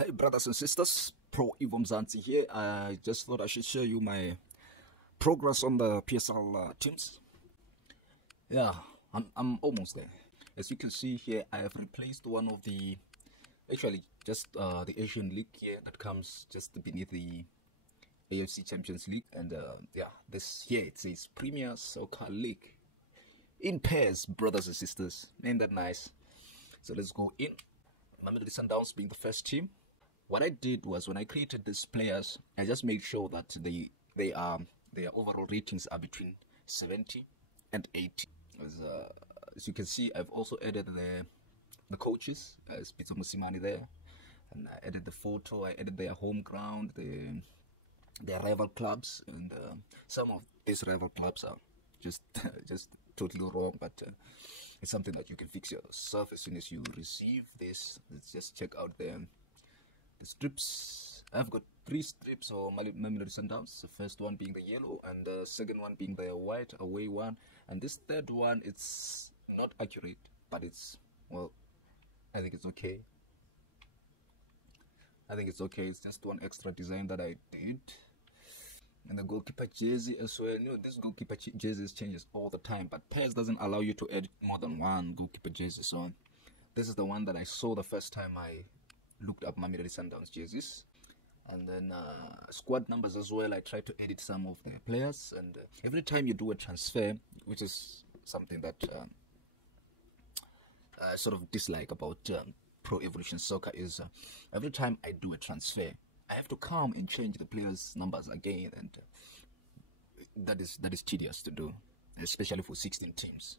Hey brothers and sisters, Pro Evo Mzansi here. I just thought I should show you my progress on the PSL teams. Yeah, I'm almost there. As you can see here, I have replaced one of the, actually just the Asian League here that comes just beneath the AFC Champions League. And yeah, this here it says Premier Soccer League. In pairs, brothers and sisters. Ain't that nice? So let's go in. Mamelodi Sundowns being the first team. What I did was when I created these players, I just made sure that their overall ratings are between 70 and 80. As you can see, I've also added the coaches, Spitzo Musimani there, and I added the photo. I added their home ground, their rival clubs, and some of these rival clubs are just totally wrong, but it's something that you can fix yourself as soon as you receive this. Let's just check out the strips. I've got 3 strips of Mamelodi Sundowns. The first one being the yellow, and the second one being the white away one, and this third one, it's not accurate, but it's, well, I think it's okay. It's just one extra design that I did. And the goalkeeper jersey as well. You know, this goalkeeper jerseys changes all the time, but PES doesn't allow you to add more than one goalkeeper jersey. So this is the one that I saw the first time I looked up Mamelodi Sundowns jerseys. And then squad numbers as well. I tried to edit some of the players, and every time you do a transfer, which is something that I sort of dislike about Pro Evolution Soccer, is every time I do a transfer, I have to come and change the players' numbers again, and that is tedious to do, especially for 16 teams.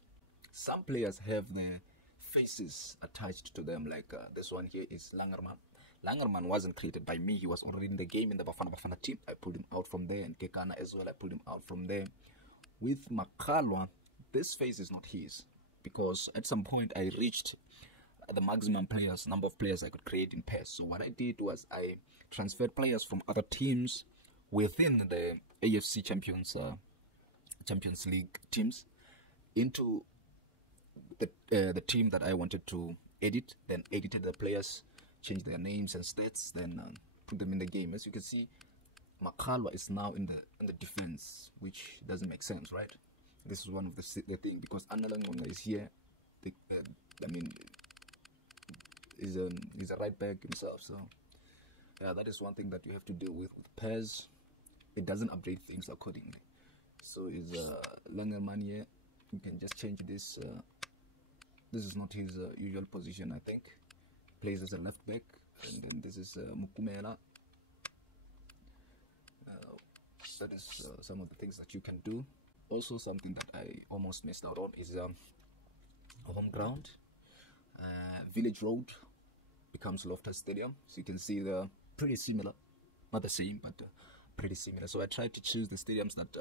Some players have their faces attached to them, like this one here is Langerman. Langerman wasn't created by me. He was already in the game in the Bafana team. I pulled him out from there, and Kekana as well, I pulled him out from there. With Makalwa, this face is not his, because at some point I reached the maximum number of players I could create in PES. So what I did was I transferred players from other teams within the AFC Champions League teams into the team that I wanted to edit, then edited the players, changed their names and stats, then put them in the game. As you can see, Makalwa is now in the defense, which doesn't make sense, right? This is one of the thing, because Analangonga is here. He's a right back himself, so yeah, that is one thing that you have to deal with PES. It doesn't update things accordingly. So is Langerman here. You can just change this. This is not his usual position, I think. Plays as a left back, and then this is Mukumela. That is some of the things that you can do. Also, something that I almost missed out on is home ground. Village Road becomes Loftus Stadium. So you can see they're pretty similar, not the same, but pretty similar. So I tried to choose the stadiums that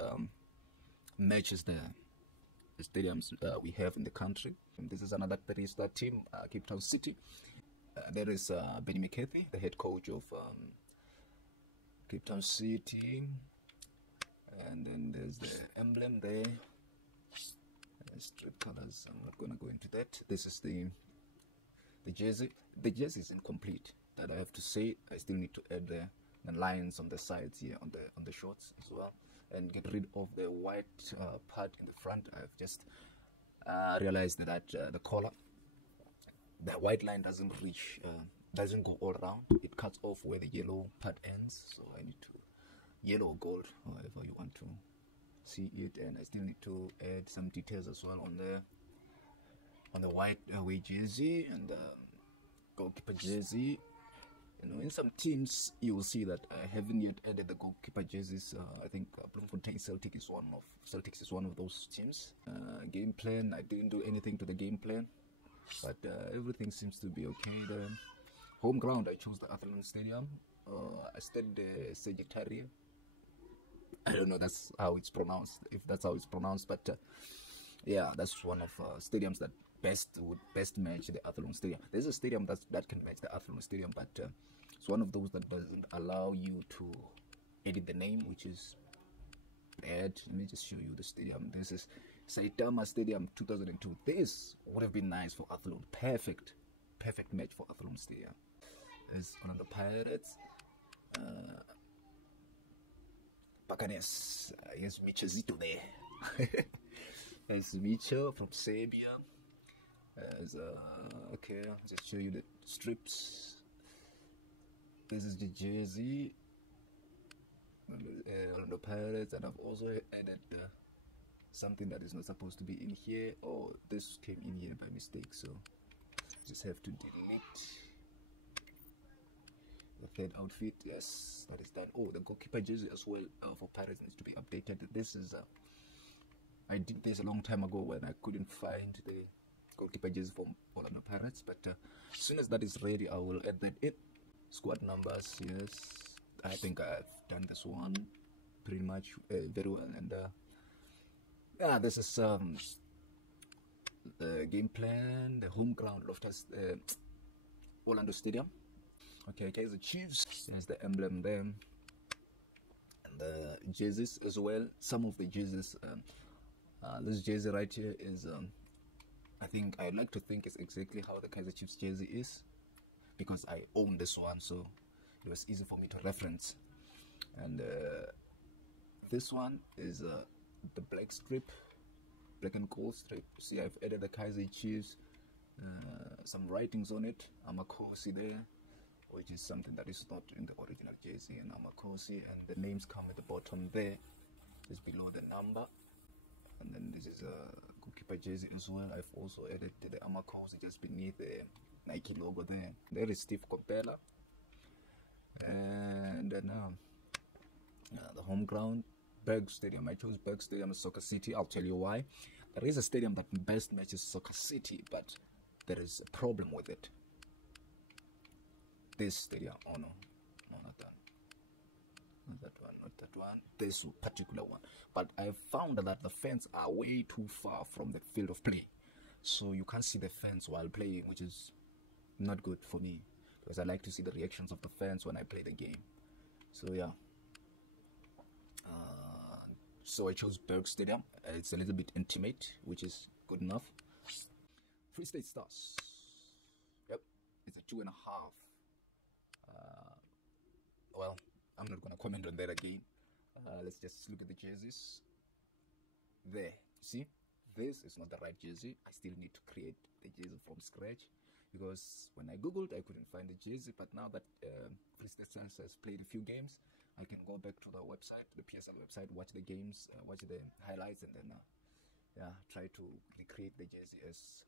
matches the stadiums we have in the country. And this is another 3-star team, Cape Town City. There is Benny McCarthy, the head coach of Cape Town City, and then there's the emblem there. Strip colors, I'm not going to go into that. This is the jersey. The jersey is incomplete, that I have to say. I still need to add the lines on the sides here, on the shorts as well, and get rid of the white part in the front. I've just realized that the collar, the white line doesn't reach, doesn't go all around. It cuts off where the yellow part ends, so I need to yellow or gold, however you want to see it. And I still need to add some details as well on the white away jersey and goalkeeper jersey. You know, in some teams you will see that I haven't yet added the goalkeeper jerseys. I think Bloemfontein Celtic is one of those teams. Game plan, I didn't do anything to the game plan, but everything seems to be okay. The home ground, I chose the Athlone Stadium. I studied the Sagittaria. I don't know that's how it's pronounced, if that's how it's pronounced, but yeah, that's one of stadiums that would best match the Athlone Stadium. There's a stadium that can match the Athlone Stadium, but it's one of those that doesn't allow you to edit the name, which is bad. Let me just show you the stadium. This is Saitama Stadium 2002. This would have been nice for Athlone. Perfect match for Athlone Stadium. is Orlando Pirates. Buccaneers. Yes, Michezito there. There's Micho from Serbia. Okay, I'll just show you the strips. This is the jersey. Orlando Pirates, and I've also added something that is not supposed to be in here. Oh, this came in here by mistake, so just have to delete the third outfit. Yes, that is done. Oh, the goalkeeper jersey as well for Pirates needs to be updated. This is I did this a long time ago when I couldn't find the goalkeeper jersey from Orlando Pirates, but as soon as that is ready, I will add that in. Squad numbers, yes, I think I've done this one pretty much very well. And yeah, this is the game plan, the home ground, Loftus Orlando Stadium. Okay, Kaizer Chiefs, there's the emblem there, and the jerseys as well. Some of the jerseys, this jersey right here is I think I'd like to think it's exactly how the Kaizer Chiefs jersey is, because I own this one, so it was easy for me to reference. And this one is the black strip, black and gold strip. See, I've added the Kaizer Chiefs, some writings on it, Amakosi there, which is something that is not in the original jersey, and Amakosi, and the names come at the bottom there, just below the number. And then this is a goalkeeper jersey as well. I've also added the Amakosi just beneath the Nike logo there. There is Steve Copella. And then the home ground, Berg Stadium. I chose Berg Stadium as Soccer City. I'll tell you why. There is a stadium that best matches Soccer City, but there is a problem with it. This stadium. Oh no, not that. Not that one, not that one. This particular one. But I found that the fans are way too far from the field of play, so you can't see the fans while playing, which is not good for me, because I like to see the reactions of the fans when I play the game. So yeah, so I chose Berg Stadium. It's a little bit intimate, which is good enough. Free State Stars. Yep, it's a 2.5. Well, I'm not gonna comment on that again. Let's just look at the jerseys. There, see, this is not the right jersey. I still need to create the jersey from scratch, because when I googled, I couldn't find the jersey. But now that Free State Stars has played a few games, I can go back to the website, the PSL website, watch the games, watch the highlights, and then yeah, try to recreate the jersey as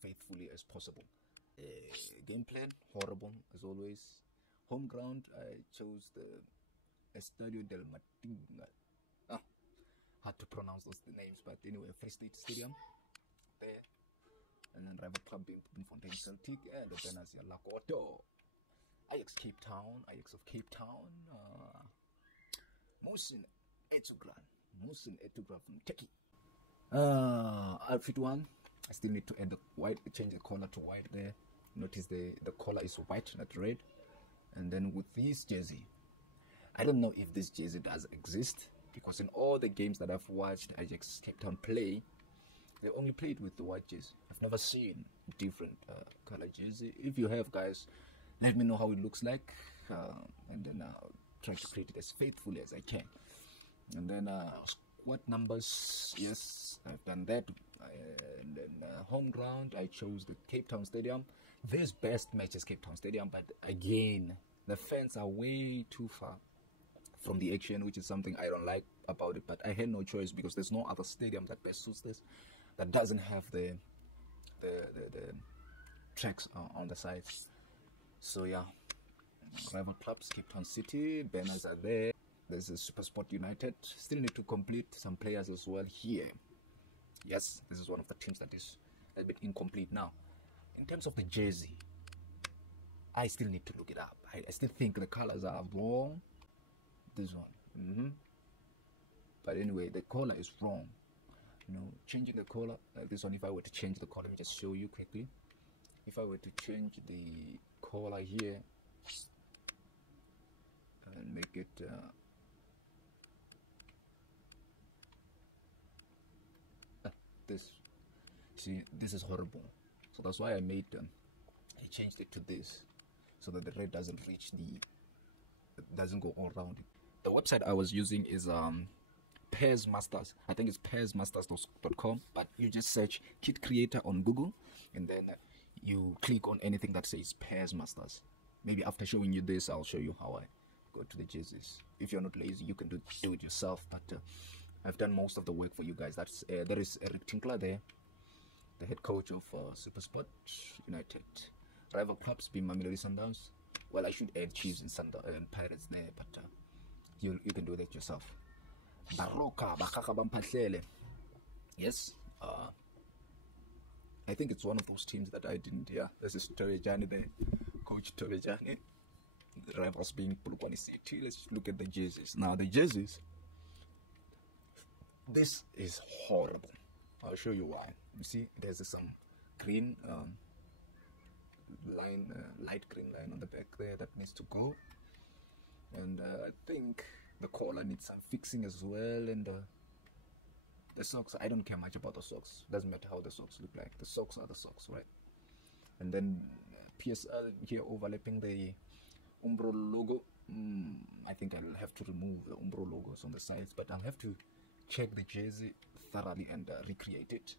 faithfully as possible. Game plan, horrible as always. Home ground, I chose the Estadio del Matinga. Hard to pronounce those names, but anyway, Free State Stadium there, and then rival club being Bloemfontein Celtic, and the banners here, Lakoto, Ajax Cape Town, Ajax of Cape Town, Musin Etugran from Turkey. Outfit one, I still need to add the white, change the color to white there. Notice the color is white, not red. And then with this jersey, I don't know if this jersey does exist, because in all the games that I've watched Ajax Cape Town play, they only played with the white jersey. I've never seen different color jersey. If you have, guys, let me know how it looks like, and then I'll try to create it as faithfully as I can. And then squad numbers, yes, I've done that. And then home ground, I chose the Cape Town Stadium. This best matches Cape Town Stadium, but again, the fans are way too far from the action, which is something I don't like about it. But I had no choice, because there's no other stadium that best suits this, that doesn't have the tracks on the sides. So yeah, rival clubs, Cape Town City, banners are there. There's a SuperSport United. Still need to complete some players as well here. Yes, this is one of the teams that is a bit incomplete now. In terms of the jersey, I still need to look it up. I still think the colors are wrong. This one. But anyway, the color is wrong. You know, changing the color, like this one, if I were to change the color, let me just show you quickly. If I were to change the color here and make it this, see, this is horrible. So that's why I changed it to this. so that the red doesn't reach doesn't go all around it. The website I was using is Pairs Masters. I think it's pairsmasters.com, but you just search kit creator on Google, and then you click on anything that says Pairs Masters. Maybe after showing you this, I'll show you how I go to the jerseys. If you're not lazy, you can do it yourself, but I've done most of the work for you guys. That's there is Eric Tinkler there, the head coach of SuperSport United. Rival clubs being Mamelodi Sundowns. Well, I should add Chiefs and Pirates there, but you can do that yourself. Baroka Bakaka Bampahlele. Yes, I think it's one of those teams that I didn't. Yeah, this is Torejani there, Coach Torejani. The rivals being Polokwane City. Let's look at the jerseys. Now the jerseys. This is horrible. I'll show you why. You see, there's some green line, light green line on the back there that needs to go, and I think the collar needs some fixing as well, and the socks, I don't care much about the socks. Doesn't matter how the socks look like. The socks are the socks, right? And then PSL here overlapping the Umbro logo. I think I'll have to remove the Umbro logos on the sides, but I'll have to check the jersey thoroughly and recreate it.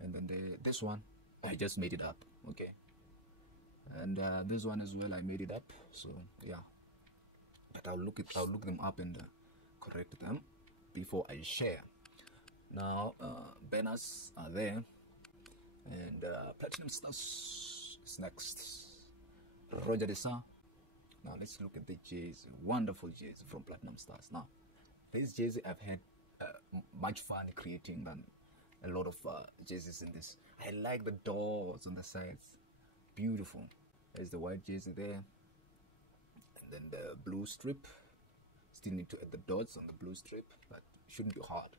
And then this one, I just made it up, okay? And this one as well, I made it up. So yeah, but I'll look them up and correct them before I share. Now banners are there, and Platinum Stars is next. Roger Desa. Now let's look at the jersey. Wonderful jersey from Platinum Stars. Now this jersey, I've had much fun creating than a lot of jerseys in this. I like the doors on the sides. Beautiful. There's the white jersey there, and then the blue strip. Still need to add the dots on the blue strip, but shouldn't be hard.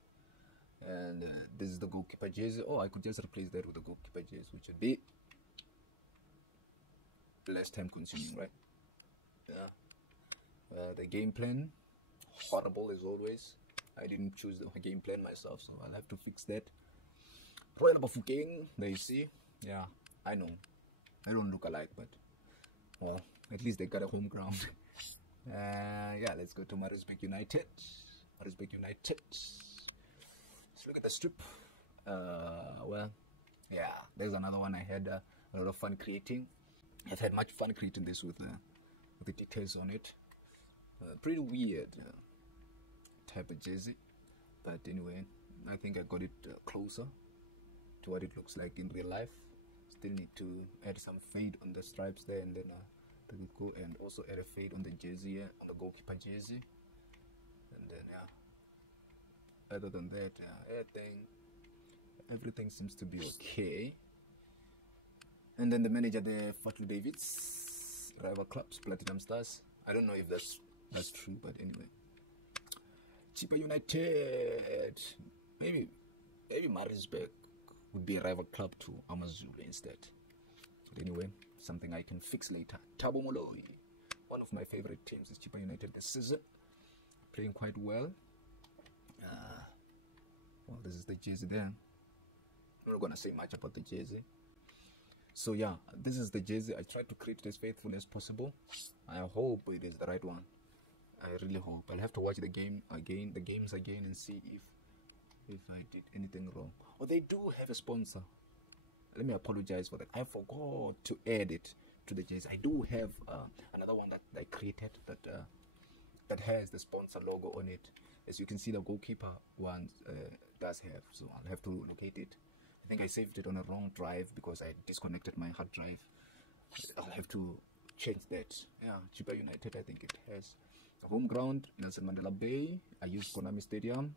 And this is the goalkeeper jersey. Oh, I could just replace that with the goalkeeper jersey, which would be less time consuming, right? Yeah. The game plan, horrible as always. I didn't choose the game plan myself, so I'll have to fix that. Royal Bafokeng, there you see. Yeah, I know. I don't look alike, but well, at least they got a home ground. Yeah, let's go to Maritzburg United. Maritzburg United. Let's look at the strip. Well, yeah, there's another one I had a lot of fun creating. I've had much fun creating this with the details on it. Pretty weird type of jersey, but anyway, I think I got it closer to what it looks like in real life. Still need to add some fade on the stripes there, and then go and also add a fade on the jersey here, on the goalkeeper jersey. And then other than that, everything seems to be okay. And then the manager there, Fatlu Davids, rival clubs, Platinum Stars. I don't know if that's true, but anyway. Chippa United, maybe Maritzburg would be a rival club to Amazulu instead. But anyway, something I can fix later. Thabo Moloi, one of my favorite teams is Chippa United this season, playing quite well. Well, this is the jersey there. I'm not gonna say much about the jersey. So yeah, this is the jersey. I tried to create it as faithful as possible. I hope it is the right one. I really hope. I'll have to watch the games again, and see if I did anything wrong. Oh, they do have a sponsor. Let me apologize for that. I forgot to add it to the jersey. I do have another one that I created that has the sponsor logo on it. As you can see, the goalkeeper one does have. So I'll have to locate it. I think I saved it on a wrong drive because I disconnected my hard drive. I'll have to change that. Yeah, Chippa United, I think it has a home ground in Nelson Mandela Bay. I use Konami Stadium.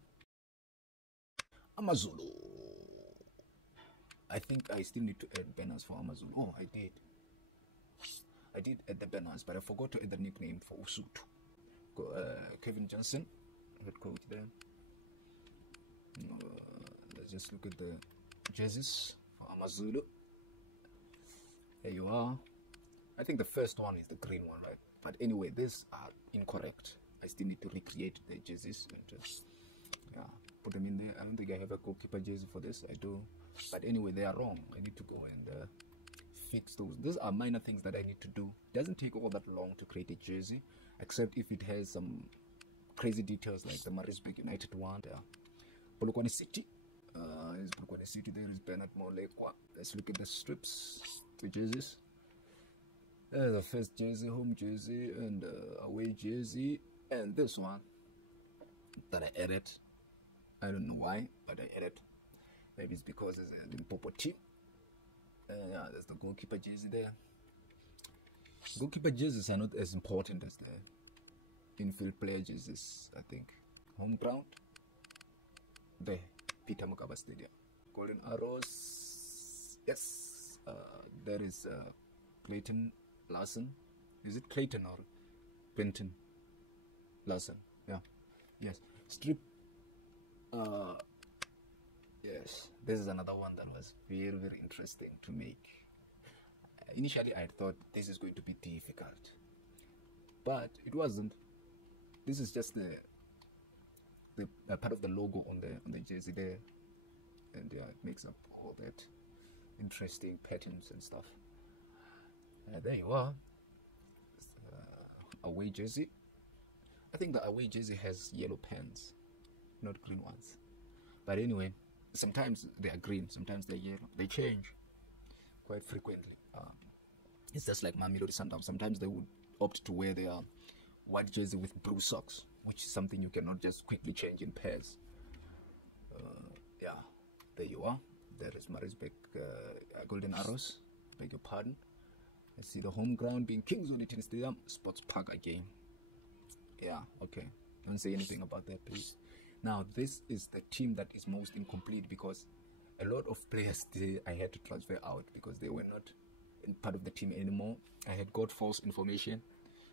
Amazulu. I think I still need to add banners for Amazulu. Oh, I did. I did add the banners, but I forgot to add the nickname for Usutu. Kevin Johnson, head coach there. Let's just look at the jerseys for Amazulu. There you are. I think the first one is the green one, right? But anyway, these are incorrect. I still need to recreate the jerseys and just put them in there. I don't think I have a goalkeeper jersey for this. I do, but anyway, they are wrong. I need to go and fix those. Those are minor things that I need to do. Doesn't take all that long to create a jersey, except if it has some crazy details like the Marisburg United one. Polokwane City. Is Polokwane City. There is Bernard Molekwa. Let's look at the strips, the jerseys. The first jersey, home jersey, and away jersey, and this one that I added. I don't know why, but I added. Maybe it's because it's a Limpopo team. Yeah, there's the goalkeeper jersey there. Goalkeeper jerseys are not as important as the infield player jerseys, I think. Home ground. There, Peter Mokaba Stadium. Golden Arrows. Yes. There is Clayton Larson. Is it Clayton or Clinton Larson? Yeah. Yes. Strip. Yes. This is another one that was very, very interesting to make. Initially, I thought this is going to be difficult, but it wasn't. This is just the part of the logo on the jersey there, and yeah, it makes up all that interesting patterns and stuff. There you are. Away jersey. I think the away jersey has yellow pants, not green ones. But anyway, sometimes they are green, sometimes they're yellow. They change quite frequently. It's just like Mamelodi Sundowns. Sometimes they would opt to wear their white jersey with blue socks, which is something you cannot just quickly change in pairs. Yeah, there you are. There is Marisburg Golden Arrows. Beg your pardon. I see the home ground being Kings United Stadium, Sports Park again. Yeah, okay. Don't say anything about that, please. Now, this is the team that is most incomplete because a lot of players I had to transfer out because they were not in part of the team anymore. I had got false information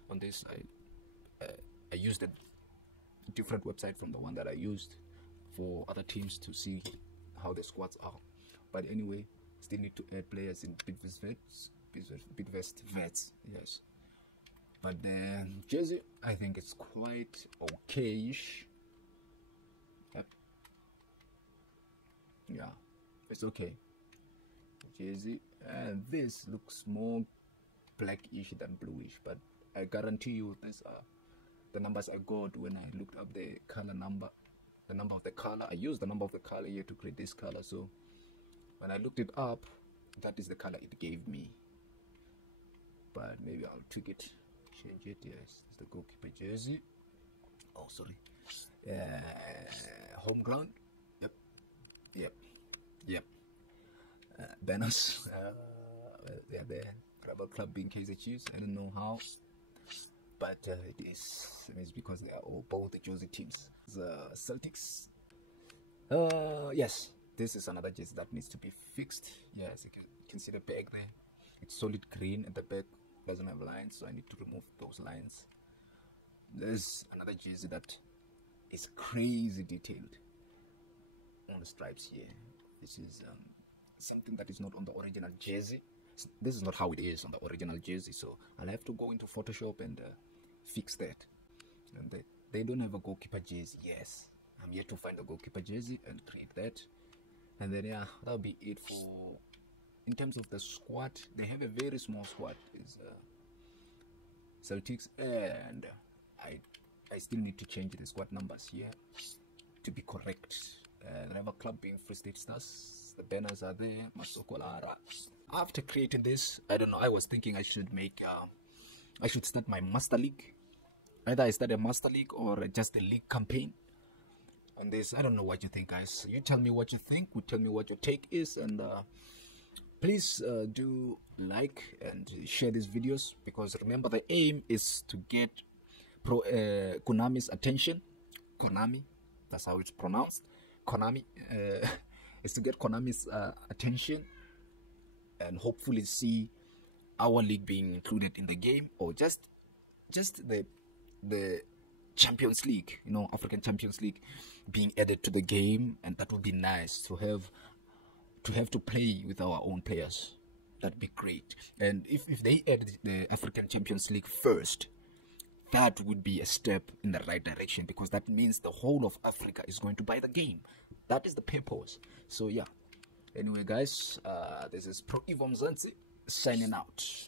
on this. I used a different website from the one that I used for other teams to see how the squads are. But anyway, still need to add players in Bidvest Vets, yes. But the jersey, I think it's quite okay-ish. Yep. Yeah, it's okay. Jersey, and this looks more blackish than bluish, but I guarantee you these are the numbers I got when I looked up the color number, the number of the color. I used the number of the color here to create this color, so when I looked it up, that is the color it gave me. But maybe I'll tweak it, change it. Yes, it's the goalkeeper jersey. Oh, sorry. Home ground. Yep. Banners. They're there. Rebel club being Kaizer Chiefs. I don't know how, but it is. It's because they are all both the jersey teams. The Celtics. Yes, this is another jersey that needs to be fixed. Yes, you can see the back there. It's solid green at the back. Doesn't have lines, so I need to remove those lines. There's another jersey that is crazy detailed on the stripes here. This is something that is not on the original jersey. This is not how it is on the original jersey, so I'll have to go into Photoshop and fix that. And they don't have a goalkeeper jersey. Yes, I'm yet to find a goalkeeper jersey and create that. And then yeah, that'll be it for. In terms of the squad, they have a very small squad. Is Celtics, and I still need to change the squad numbers here to be correct. The rival club being Free State Stars. The banners are there. Masoko Lara. After creating this, I don't know. I was thinking I should make. I should start my Master League. Either I start a Master League or just a league campaign. On this, I don't know what you think, guys. You tell me what you think. You tell me what your take is, and. Please do like and share these videos, because remember the aim is to get Konami's attention. Konami, that's how it's pronounced. Konami is to get Konami's attention and hopefully see our league being included in the game, or just the Champions League, you know, African Champions League being added to the game, and that would be nice to have to play with our own players. That'd be great. And if they add the African Champions League first, that would be a step in the right direction, because that means the whole of Africa is going to buy the game. That is the purpose. So yeah, anyway guys, this is Pro Evo Mzansi signing out.